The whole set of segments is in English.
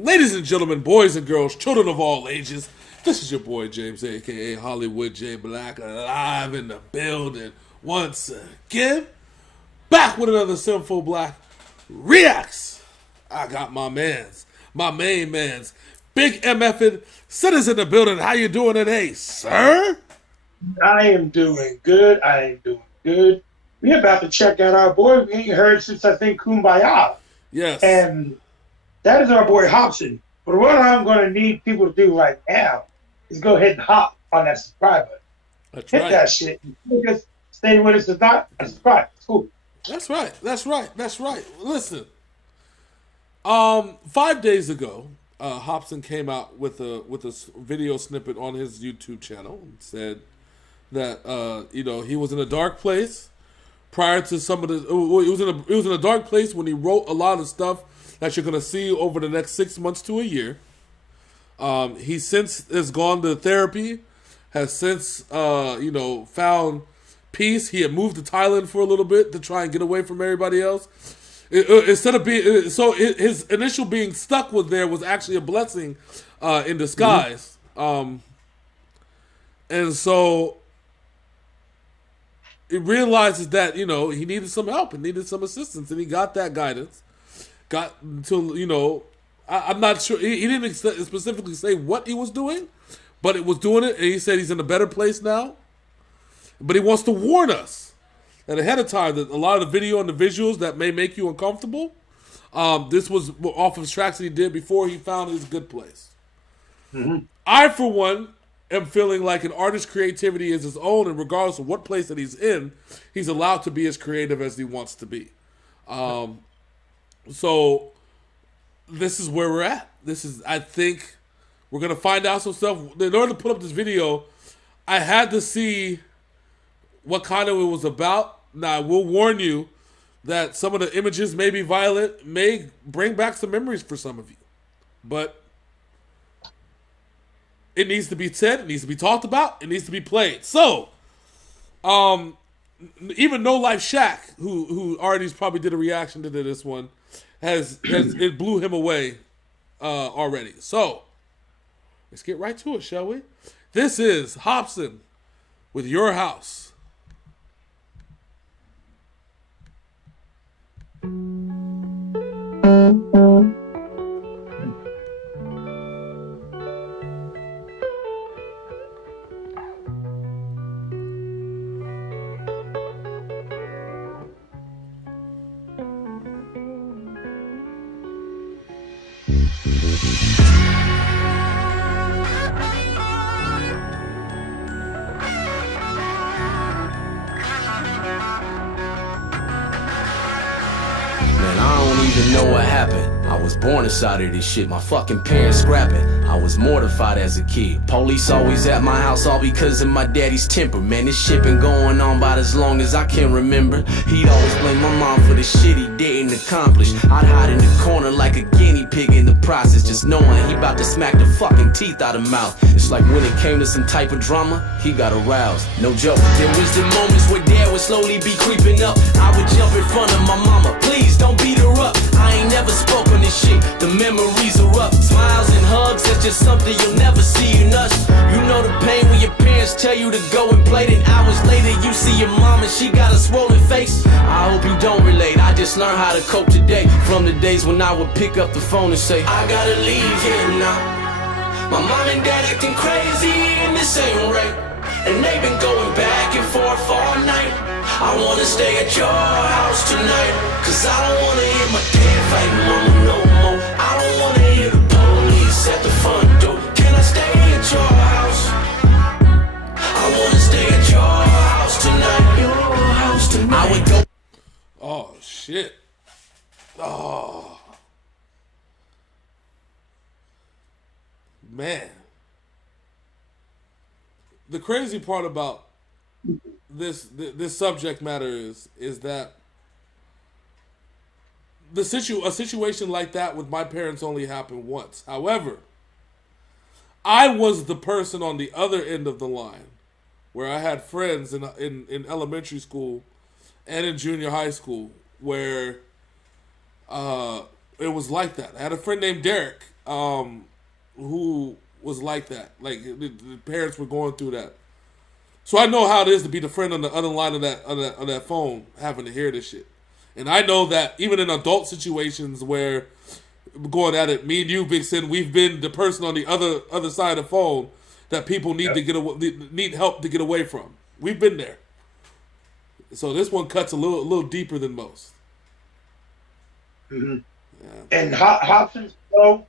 Ladies and gentlemen, boys and girls, children of all ages, this is your boy James, aka Hollywood J Black, live in the building once again. Back with another Synful Blaq Reacts. I got my main mans, Big MF'd, Sitters in the building. How you doing today, sir? I am doing good. We're about to check out our boy we ain't heard since I think Kumbaya. Yes. And that is our boy Hopsin. But what I'm going to need people to do right now is go ahead and hop on that subscribe button. That's Hit right. that shit. Just stay with us or not. Subscribe. Cool. That's right. Listen, 5 days ago, Hopsin came out with a video snippet on his YouTube channel and said that he was in a dark place prior to some of the. He was in a dark place when he wrote a lot of stuff that you're gonna see over the next 6 months to a year. He since has gone to therapy, has since found peace. He had moved to Thailand for a little bit to try and get away from everybody else. Instead of being his initial being stuck with there was actually a blessing in disguise. And so he realizes that he needed some help and needed some assistance, and he got that guidance. Got until I'm not sure. He didn't specifically say what he was doing, but it was doing it, and he said he's in a better place now. But he wants to warn us that ahead of time that a lot of the video and the visuals that may make you uncomfortable, this was off of tracks that he did before he found his good place. Mm-hmm. I, for one, am feeling like an artist's creativity is his own, and regardless of what place that he's in, he's allowed to be as creative as he wants to be. So this is where we're at. I think we're going to find out some stuff. In order to put up this video, I had to see what kind of it was about. Now, I will warn you that some of the images may be violent, may bring back some memories for some of you. But it needs to be said, it needs to be talked about, it needs to be played. So, even No Life Shaq, who already probably did a reaction to this one, it blew him away already. So, let's get right to it, shall we? This is Hopsin with Your House. Know what happened. I was born inside of this shit. My fucking parents scrapping. I was mortified as a kid. Police always at my house, all because of my daddy's temper. Man, this shit been going on about as long as I can remember. He'd always blame my mom for the shit he didn't accomplish. I'd hide in the corner like a guinea pig in the process, just knowing he about to smack the fucking teeth out of mouth. It's like when it came to some type of drama, he got aroused. No joke. There was the moments where dad would slowly be creeping up. I would jump in front of my mama. Please don't beat her up. I ain't never spoke on this shit. The memories are up. Smiles and hugs, that's just something you'll never see in us. You know the pain when your parents tell you to go and play, then hours later you see your mom and she got a swollen face. I hope you don't relate. I just learned how to cope today. From the days when I would pick up the phone and say, I gotta leave here now. My mom and dad acting crazy and this ain't right. And they've been going back and forth all night. I wanna stay at your house tonight, cause I don't wanna hear my dad fighting mama no more. I don't wanna hear the police at the front door. Can I stay at your house? I wanna stay at your house tonight. Your house tonight. I would go. Oh shit. Oh man. The crazy part about this subject matter is that a situation like that with my parents only happened once. However, I was the person on the other end of the line where I had friends in elementary school and in junior high school where it was like that. I had a friend named Derek who was like that. Like the parents were going through that. So I know how it is to be the friend on the other line of that phone having to hear this shit. And I know that even in adult situations where going at it, me and you, Big Sin, we've been the person on the other side of the phone that people need to need help to get away from. We've been there. So this one cuts a little deeper than most. Mm-hmm. Yeah. And Hopsin's flow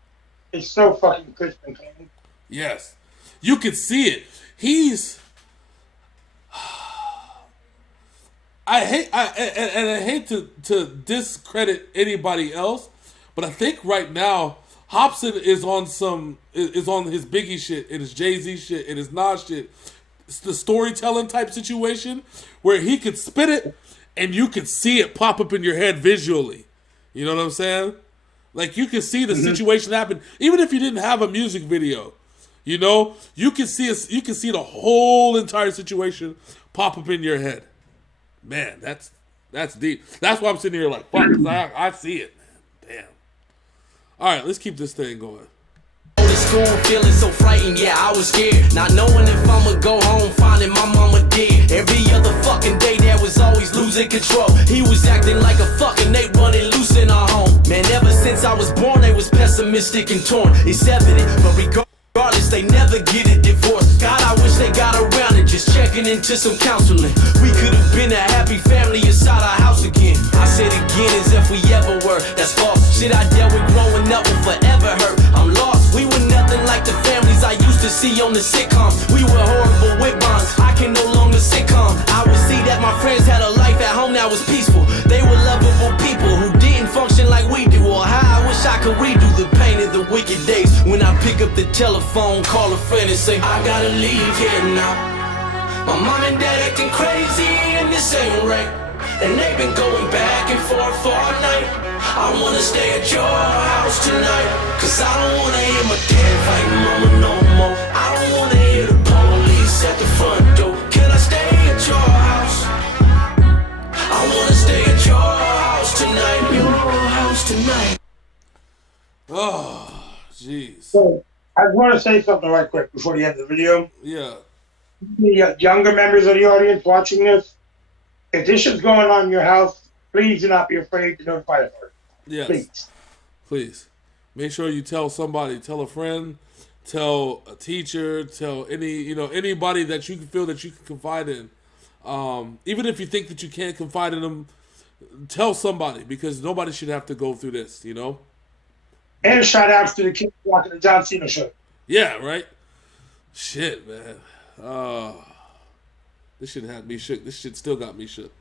is so fucking crisp and clean. Yes, you can see it. I hate to discredit anybody else, but I think right now Hopsin is on his Biggie shit and his Jay-Z shit and his Nas shit. It's the storytelling type situation where he could spit it and you could see it pop up in your head visually. You know what I'm saying? Like you can see the situation happen, even if you didn't have a music video. You know, you can see the whole entire situation pop up in your head. Man, that's deep. That's why I'm sitting here like, fuck, 'cause I see it, man. Damn. All right, let's keep this thing going. School feeling so frightened, yeah, I was scared. Not knowing if I'ma go home, finding my mama dead. Every other fucking day, there was always losing control. He was acting like a fucking Nate running loose in our home. Man, ever since I was born, they was pessimistic and torn. It's evident, but regardless, they never get a divorce. God, I wish they got around and just checking into some counseling. We could have been a happy family inside our house again. I said again as if we ever were. That's false. Shit I dealt with growing up will forever hurt. I'm lost. We were nothing like the families I used to see on the sitcoms. We were horrible with bonds. I can no longer sit calm. I would see that my friends had a life at home that was peaceful. They were lovable people who didn't function like we do. Or how I wish I could redo the pain of the wicked days. When I pick up the telephone, call a friend and say, I gotta leave here now. My mom and dad acting crazy and this ain't right. And they've been going back and forth all night. I wanna stay at your house tonight. Cause I don't wanna hear my dad fighting mama no more. I don't wanna hear the police at the front door. Can I stay at your house? I wanna stay at your house tonight. Your house tonight. Oh, jeez. So, I want to say something right quick before the end of the video. Yeah. The younger members of the audience watching this, if this shit's going on in your house, please do not be afraid to notify the first. Yes. Please. Make sure you tell somebody, tell a friend, tell a teacher, tell anybody that you can feel that you can confide in. Even if you think that you can't confide in them, tell somebody, because nobody should have to go through this, you know? And shout outs to the kids watching the John Cena show. Yeah, right? Shit, man. This shit had me shook. This shit still got me shook.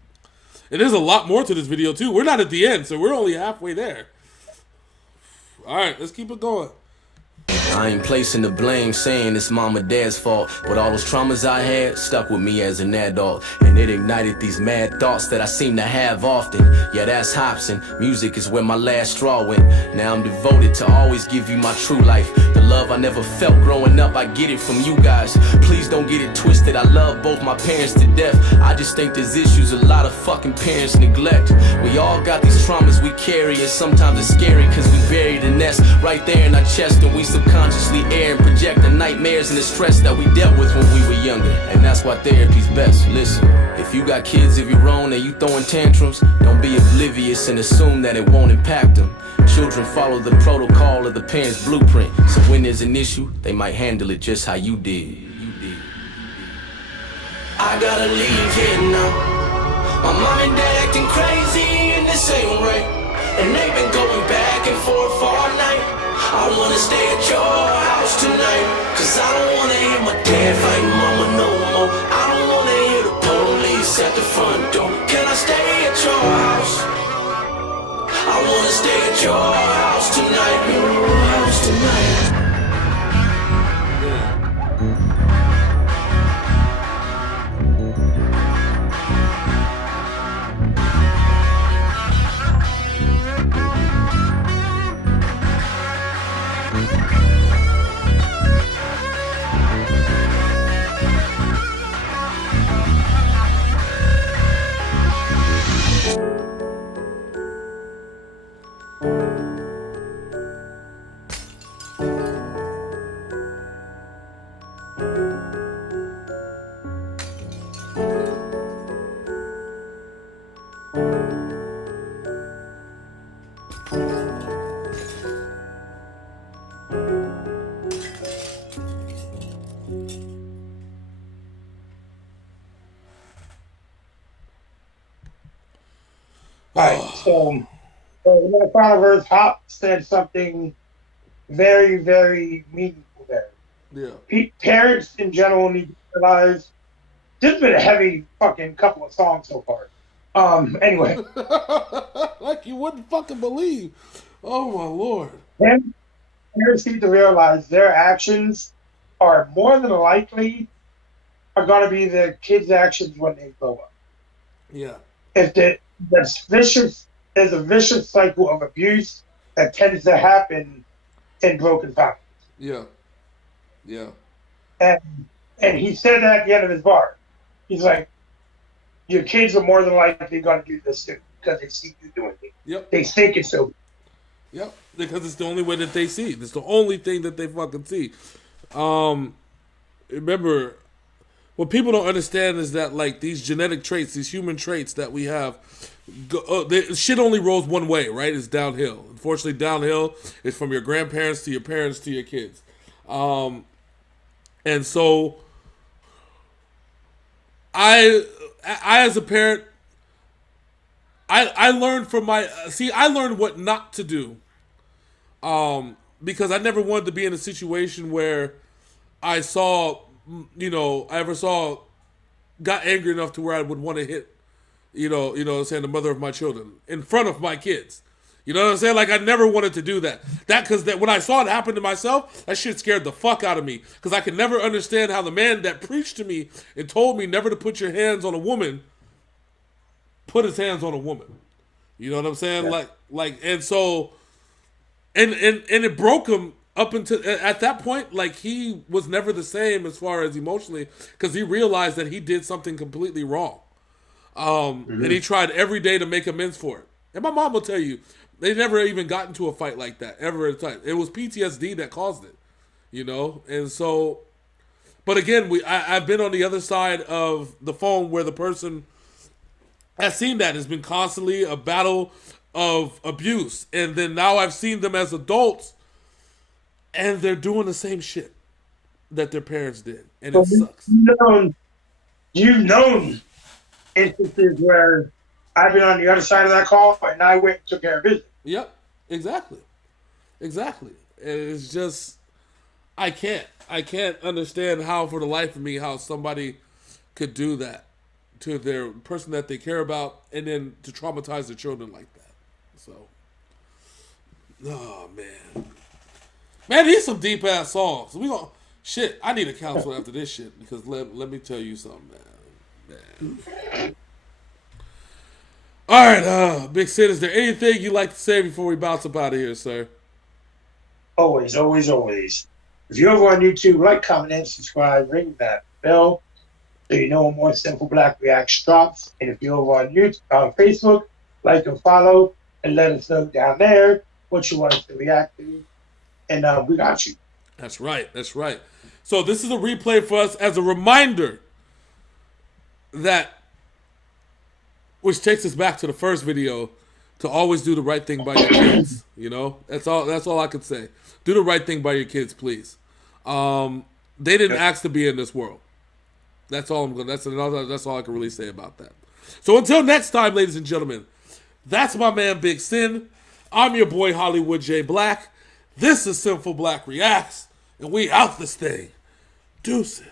And there's a lot more to this video, too. We're not at the end, so we're only halfway there. All right, let's keep it going. I ain't placing the blame, saying it's mom or dad's fault, but all those traumas I had stuck with me as an adult, and it ignited these mad thoughts that I seem to have often. Yeah, that's Hopsin. Music is where my last straw went. Now I'm devoted to always give you my true life. The love I never felt growing up, I get it from you guys. Please don't get it twisted, I love both my parents to death. I just think there's issues a lot of fucking parents neglect. We all got these traumas we carry, and sometimes it's scary cause we bury the nest right there in our chest, and we subconsciously air and project the nightmares and the stress that we dealt with when we were younger. And that's why therapy's best. Listen, if you got kids of your own and you throwing tantrums, don't be oblivious and assume that it won't impact them. Children follow the protocol of the parents' blueprint, so when there's an issue, they might handle it just how you did. I gotta leave here now. My mom and dad acting crazy and this ain't right. And they've been going back and forth all night. I wanna stay at your house tonight. Cause I don't wanna hear my dad fighting mama no more. I don't wanna hear the police at the front door. Can I stay at your house? I wanna stay at your house tonight. Your house tonight. All right, so in the final verse, Hop said something very, very meaningful there. Yeah. Parents in general need to realize this has been a heavy fucking couple of songs so far. Anyway, Like you wouldn't fucking believe. Oh my lord. parents need to realize their actions are more than likely are going to be their kids' actions when they grow up. Yeah. If there's a vicious cycle of abuse that tends to happen in broken families. Yeah. Yeah. And he said that at the end of his bar. He's like, your kids are more than likely going to do this too because they see you doing it. Yep. They think it's so. Yep. Because it's the only way that they see. It's the only thing that they fucking see. Remember, what people don't understand is that like these genetic traits, these human traits that we have, shit only rolls one way, right? It's downhill. Unfortunately, downhill is from your grandparents to your parents to your kids. And so, I as a parent, I learned from I learned what not to do. Because I never wanted to be in a situation where I saw, got angry enough to where I would want to hit, saying the mother of my children in front of my kids. You know what I'm saying? Like, I never wanted to do that. Because when I saw it happen to myself, that shit scared the fuck out of me. Because I could never understand how the man that preached to me and told me never to put your hands on a woman put his hands on a woman. You know what I'm saying? Yeah. And so, and it broke him up until, at that point, like, he was never the same as far as emotionally, because he realized that he did something completely wrong. And he tried every day to make amends for it. And my mom will tell you, they never even got into a fight like that, ever at a time. It was PTSD that caused it, And so, but again, I've been on the other side of the phone where the person has seen that. It's been constantly a battle of abuse. And then now I've seen them as adults, and they're doing the same shit that their parents did. And it sucks. You've known instances where I've been on the other side of that call, and I went and took care of business. Yep, exactly. And it's just, I can't understand how, for the life of me, how somebody could do that to their person that they care about, and then to traumatize their children like that. So, oh man, these some deep ass songs. I need a counsel after this shit, because let me tell you something, man. All right, Big Sid, is there anything you'd like to say before we bounce up out of here, sir? Always, always, always. If you're over on YouTube, like, comment, and subscribe. Ring that bell so you know when more Synful Blaq reaction drops. And if you're over on Facebook, like and follow, and let us know down there what you want us to react to. And we got you. That's right. So this is a replay for us as a reminder that, which takes us back to the first video, to always do the right thing by your kids. That's all I can say. Do the right thing by your kids, please. They didn't ask to be in this world. That's all that's all I can really say about that. So until next time, ladies and gentlemen, that's my man Big Sin. I'm your boy Hollywood J. Black. This is Synful Blaq Reacts, and we out this thing. Deuces.